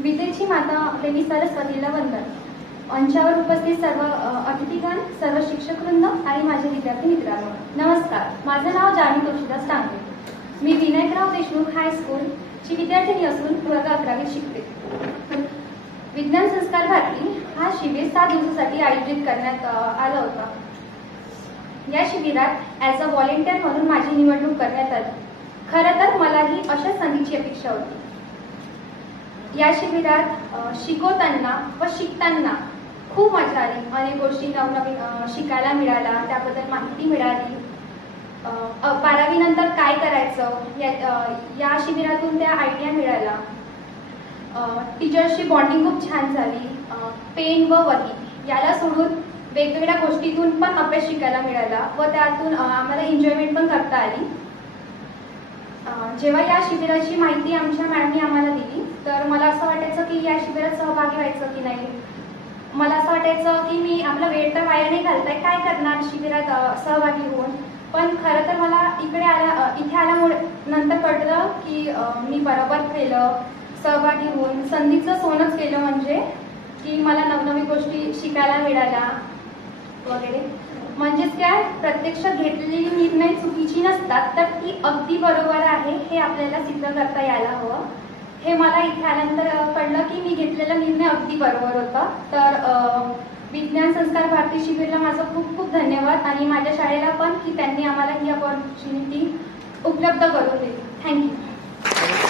विद्येची माता देवी सरस्वतीला वंदन. मंचावर उपस्थित सर्व अतिथीगण, सर्व शिक्षकवृंद आणि माझे विद्यार्थी मित्रांनो, नमस्कार. माझं नाव जानी तुळशीदास टांगे. मी विनायकराव देशमुख हायस्कूलची विद्यार्थिनी असून वर्ग 11वीत शिकते. विज्ञान संस्कार भारती हा शिबिर 7 दिवसासाठी आयोजित करण्यात आला होता. या शिबिरात ॲज अ व्हॉलेंटियर म्हणून माझी निवडणूक करण्यात आली. खरं तर मलाही अशा संधीची अपेक्षा होती. या शिबिरात शिकवताना व शिकताना खूप मजा आली. अनेक गोष्टी नवनवीन शिकायला मिळाल्या, त्याबद्दल माहिती मिळाली. 12वी नंतर काय करायचं या शिबिरातून त्या आयडिया मिळाल्या. टीचर्सची बॉन्डिंग खूप छान झाली. पेन व वही याला सोडून वेगवेगळ्या गोष्टीतून पण अभ्यास शिकायला मिळाला व त्यातून आम्हाला एन्जॉयमेंट पण करता आली. जेव्हा या शिबिराची माहिती आमच्या मॅडमनी आम्हाला दिली तर मला असं वाटायचं की या शिबिरात सहभागी व्हायचं की नाही. मला असं वाटायचं की मी आपला वेळ तर वाया नाही घालताय, काय करणार शिबिरात सहभागी होऊन. पण खरं तर मला इथे आल्यामुळे नंतर कळलं की मी बरोबर केलं. सहभागी होऊन संधीचं सोनंच केलं, म्हणजे की मला नवनवीन गोष्टी शिकायला मिळाल्या वगैरे. म्हणजेच काय, प्रत्यक्ष घेतलेली निर्णय चुकीची नसतात, तर ती अगदी बरोबर आहे हे आपल्याला सिद्ध करता यायला हवं. हे मला इथे आल्यानंतर कळलं की मी घेतलेला निर्णय अगदी बरोबर होता. तर विज्ञान संस्कार भारती शिबिरला माझं खूप खूप धन्यवाद आणि माझ्या शाळेला पण की त्यांनी आम्हाला ही अपॉर्च्युनिटी उपलब्ध करून दिली. थँक्यू.